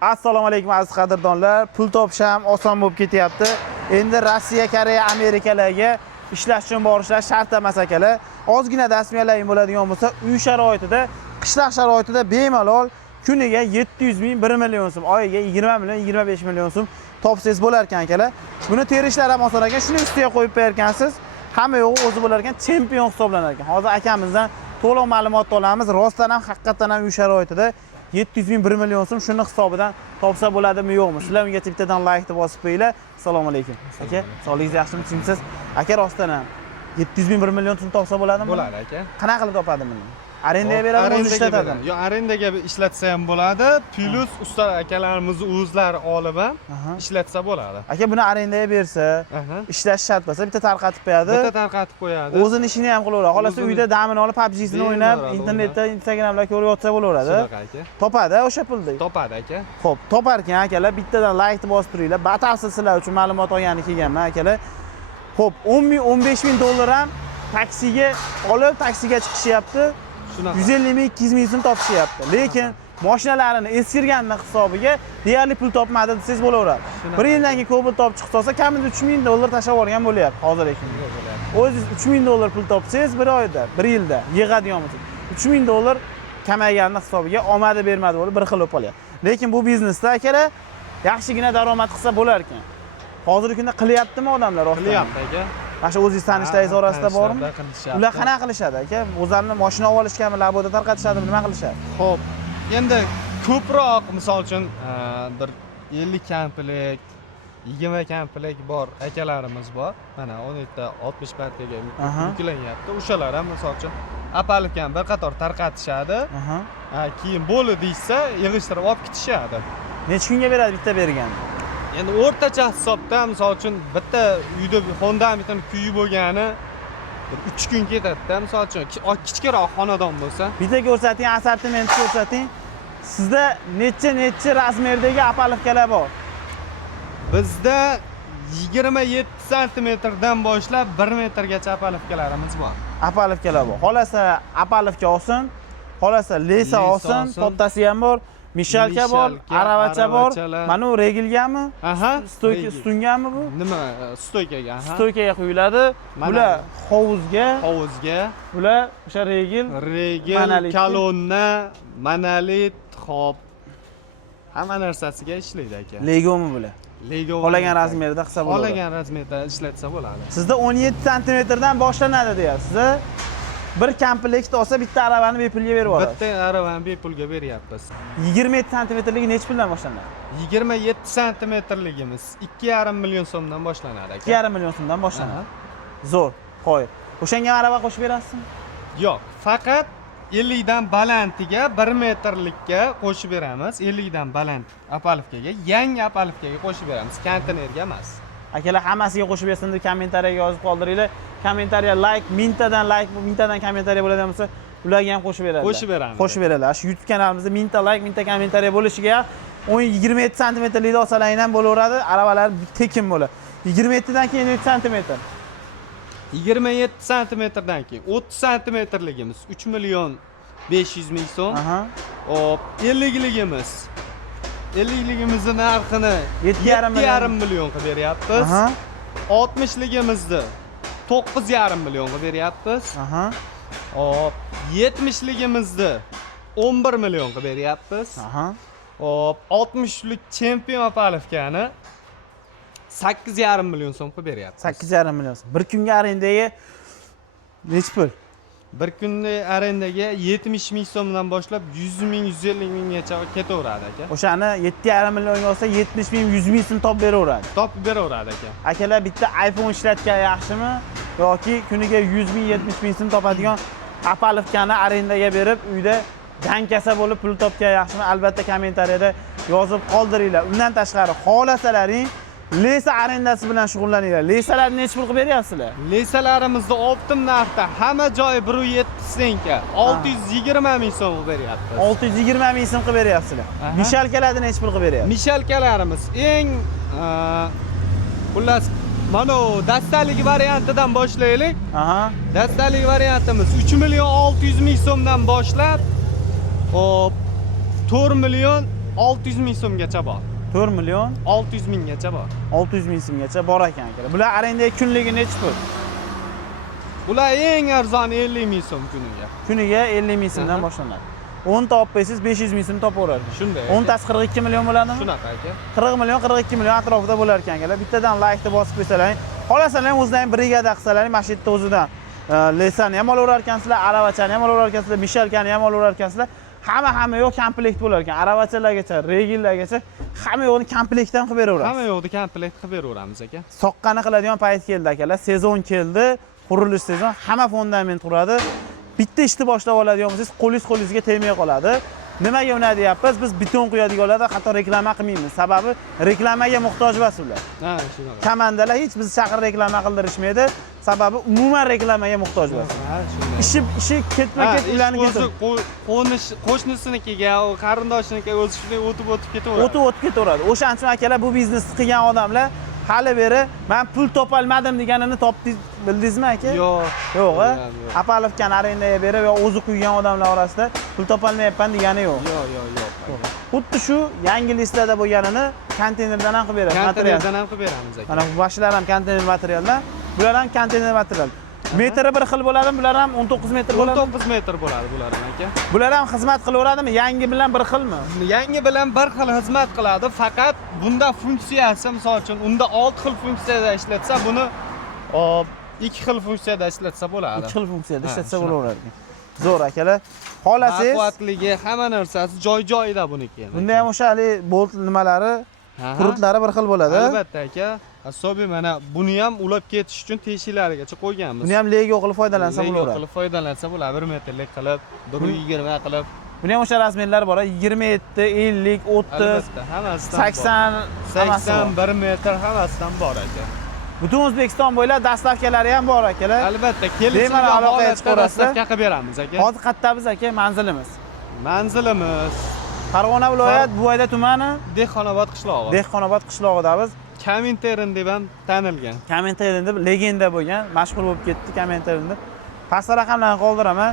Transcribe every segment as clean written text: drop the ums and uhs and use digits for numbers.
Assalomu alaykum aziz qadrdonlar. Pul topish ham oson bo'lib ketyapti. Endi Rossiya, Koreya, Amerikalarga ishlash uchun borishlar shart emas akalar. Ozgina dasmiyalang bo'ladigan bo'lsa, uy sharoitida, qishloq sharoitida bemalol kuniga 700 ming, 1 million so'm, oyiga 20 million, 25 million so'm topsangiz bo'lar ekan akalar. Buni terishlar ham oson ekan. Shuni ustiga qo'yib bergansiz, hamma yo'g'i o'zi bo'lar ekan, chempion hisoblanar ekan. Hozir akamizdan to'liq ma'lumot olamiz. Rostdan ham haqiqatan ham uy sharoitida 700 ming, 1 million so'm shuni hisobidan topsa bo'ladimi yo'qmi? Sizlar unga bittadan like bosib qo'yinglar. Assalomu alaykum. Aka, sog'ligingiz yaxshimi? Kimsiz? Aka, rostdan ham 700 ming, 1 million so'm topsa bo'ladimi? Bo'ladi aka. Qanaqa qilib topadi buni? Arendaga beradimi, o'zi ishlatadimi? Yo, arendaga ishlatsa ham bo'ladi. Plus usta akalarimiz o'zlari olib ham ishlatsa bo'ladi. Aka, buni arendaga bersa, ishlash shart bo'lsa, bitta tarqatib qo'yadi. Bitta tarqatib qo'yadi. O'zini ishini ham qilaveradi. Xolasa uyda damini olib, PUBG'sini o'ynab, internetda, Instagramda ko'rib yotsa bo'laveradi. Topadi o'sha pulni. Topadi aka. Xo'p, topar ekan akalar, bittadan like bosib turinglar. Batafsil sizlar uchun ma'lumot olgani kelganman akalar. Xo'p, 10 ming, 15 ming dollar ham taksiga olib, taksiga chiqishyapti. 150 ming, 200 ming so'm topishyapti. Lekin mashinalarini eskirganning hisobiga deyarli pul topmadi desangiz bo'laveradi. Bir yildan keyin ko'p pul topib chiqsa olsa, kamida 3 ming dollar tashlab olgan bo'lyapti hozirgi kunda. O'zingiz 3 ming dollar pul topsangiz, bir oyda, bir yilda yig'adigan bo'lsangiz, 3 ming dollar kamayganning hisobiga omadi bermadi bo'lib bir xil bo'lib qolyapti. Lekin bu biznesda akalar yaxshigina daromad qilsa bo'lar ekan. Hozirgi kunda qilyaptimi odamlar? Qilyapti aka. Mana shu o'zingiz tanishlaringiz orasida bormi? Ular qanaqa qilishadi aka? O'zlarini mashina olib olishganmi, laboda tarqatishadimi, nima qilishadi? Xo'p, endi ko'proq misol uchun bir 50 kamplik, 20 kamplik bor akalarimiz bor. Mana 17 ta 60 partiyaga yuklanyapti. O'shalar ham misol uchun apalibgan bir qator tarqatishadi. Keyin bo'ldi deysa, yig'ishtirib olib ketishadi. Necha kunga beradi bitta bergani? Endi o'rtacha hisobda misol uchun bitta uyda fundamentini kuyib bo'lgani 3 kun ketadi-da, misol uchun kichikroq xonadon bo'lsa. Bitta ko'rsating, assortimentni ko'rsating. Sizda necha razmerdagi apalivkalar bor? Bizda 27 santimetrdan boshlab 1 metrgacha apalivkalarimiz bor. Apalivkalar bor. Xolasa apalivka olsin, xolasa lesa olsin, pottasi ham bor. Mishalka bor, aravacha bor. Mana u regilgami? Stungami bu? Nima? Stoykaga, Stoykaga quyiladi. Bular hovuzga. Bular o'sha regil, kolonna, monolit, hop. Hamma narsasiga ishlaydi aka. Legomi bular? Lego. Qolagan razmerda qilsa bo'ladi. Qolagan razmerda ishlatsa bo'ladi. Sizda 17 santimetrdan boshlanadi deyapsiz. Bir komplekt olsa bitta aravani bepulga berib yuborasiz. Bitta aravani bepulga beryapmiz. 27 santimetrligi necha puldan boshlanadi? 27 santimetrligimiz 2,5 million so'mdan boshlanadi aka. 2,5 million so'mdan boshlanadi. Zo'r. Qo'y. O'shanga arava qo'shib berasizmi? Yo'q, faqat 50 dan balandiga 1 metrlikka qo'shib beramiz. 50 dan baland apalivkaga, yangi apalivkaga qo'shib beramiz, konteynerga emas. Akalar hammasiga qo'shib bersin deb kommentariyaga yozib qoldiringlar. Kommentariya like, mingtadan kommentariya bo'ladigan bo'lsa, ularga ham qo'shib beradi. Qo'shib beramiz. Qo'shib beradilar. Shu YouTube kanalimizda 1000 ta like, 1000 ta kommentariya bo'lishiga 27 santimetrlik olsalaring ham bo'laveradi. Aravalar tekin bo'ladi. 27 dan keyin 3 santimetr. 27 santimetrdan keyin 30 santimetrligimiz 3 million 500 ming so'm. Hop, 50ligimiz 50ligimizning narxini 7,5 million qilib beryapmiz. 60ligimizni 9,5 million qilib beryapmiz. Hop, 70ligimizni 11 million qilib beryapmiz. Hop, 60lik chempion apalivkani 8,5 million so'm qilib beryapmiz. 8,5 million so'm. Bir kunga arendaga necha pul? Bir kunlik arendaga 70 ming so'mdan boshlab 100 ming, 150 minggacha ketaveradi aka. O'shani 7,5 millionga olsa 70 ming, 100 ming so'm topib beraveradi. Topib beraveradi aka. Akalar, bitta iPhone ishlatgan yaxshimi yoki kuniga 100 ming, 70 ming so'm topadigan apalivkani arendaga berib, uyda dankasa bo'lib pul topgan yaxshimi? Albatta kommentariyada yozib qoldiringlar. Undan tashqari xohlasalaring lesa arendasi bilan shug'ullaninglar. Lesalarni necha pul qilib beryapsizlar? Lesalarimizda optim narxda, hamma joyi 1.7 senka, 620 ming so'm qilib beryapmiz. 620 ming so'm qilib beryapsizlar. Mishalkalarni necha pul qilib beryapsiz? Mishalkalarimiz eng xullas mana dastalik variantidan boshlaylik. Dastalik variantimiz 3 million 600 ming so'mdan boshlab, hop, 4 million 600 ming so'mgacha bor. 4 million 600 minggacha bor. 600 ming so'mgacha bor ekan akalar. Bular arendaga kunligi necha pul? Bular eng arzoni 50 ming so'm kuniga. Kuniga 50 ming so'mdan boshlanadi. 10 ta olib qo'ysangiz 500 ming so'm topaverasiz. Shunday. 10 tasi 42 million bo'ladimi? Shunaqa aka. 40 million 42 million atrofida bo'lar ekan akalar. Bittadan like-ni bosib qo'ysalaring, xolasalar o'zlaring brigada qilsalaring, mana shu yerda o'zidan lesani ham olaverar ekansizlar, aravachani ham olaverar ekansizlar, mishalkani ham olaverar ekansizlar. Hamma yo'q komplekt bo'lar ekan. Aravachalargacha, regillargacha hamma yo'qni komplektdan qilib beraveramiz. Hamma yo'qni komplekt qilib beraveramiz aka. Soqqani qiladigan payt keldi akalar. Sezon keldi, qurilish sezon, hamma fundament quradi. Bitta ishni boshlab oladigan bo'lsangiz, qo'lingizga tegmay qoladi. Nimaga uni deyapmiz? Biz beton quyadiganlarda hatto reklama qilmaymiz. Sababi reklamaga muhtoj emas ular. Ha, shunaqa. Komandalar hech biz shahar reklama qildirishmaydi. Sababi umuman reklamaga muhtoj emas. Ha, shunday. Ishi ketma-ket ularni qo'shnisiga, qarindoshiga o'zi shunday o'tib ketaveradi. O'tib ketaveradi. O'shaning uchun akalar bu biznesni qilgan odamlar hali beri men pul topolmadim deganini topdingiz, bildingizmi aka? Yo'q. Apalovkani arendaga berib va o'zi quygan odamlar orasida pul topolmayapman degani yo'q. Yo'q. Xuddi shu yangi listada bo'lganini konteynerdan ham qilib beramiz. Konteynerdan ham qilib beramiz aka. Mana bu boshlar ham konteyner materialdan, bular ham konteyner material. Metri bir xil bo'ladimi? Bular ham 19 metr bo'ladi. 19 metr bo'ladi bular ham aka. Bular ham xizmat qilaveradimi? Yangi bilan bir xilmi? Yangi bilan bir xil xizmat qiladi, faqat bunda funksiyasi, misol uchun, unda 6 xil funksiyada ishlatsa, buni 2 xil funksiyada ishlatsa bo'ladi. 2 xil funksiyada ishlatsa bo'laveradi. Zo'r akalar. Xolasangiz, quvvatligi, hamma narsasi joy-joyida buniki. bunda ham o'sha hali bolt nimalari, qurutlari bir xil bo'ladi. Albatta aka. Asobi mana buni ham ulab ketish uchun teshiklarigacha qo'yganmiz. Buni ham lego qilib foydalansa bo'laveradi. Qilib foydalansa bo'ladi, 1 metrlik qilib, 120 qilib. Buni ham o'sha razmerlar bor, 27, 50, 30, Albatta, hammasidan 80, 1 metr hammasidan bor aka. Butun O'zbekiston bo'ylab dastavkalari ham bor akalar. Albatta, kelishilgan holatda dastavka qilib beramiz aka. Hozir qayerdamiz aka? Manzilimiz. Manzilimiz Farg'ona viloyat Buvayda tumani, Dehqonobod qishlog'i. Dehqonobod qishlog'idamiz. Komintern deb ham tanilgan. Komintern deb legenda bo'lgan, mashhur bo'lib ketdi Komintern deb. Pastda raqamlarni qoldiraman.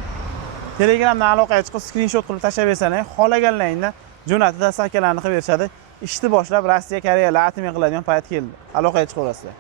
Telegramdan aloqaga chiqib, skrinshot qilib tashlab bersangiz, xohlaganlaringizdan jo'natib dastavkalarni qilib berishadi. Ishni boshlab Rossiya, Koreyalar atmen qiladigan payt keldi. Aloqaga chiqaverasizlar.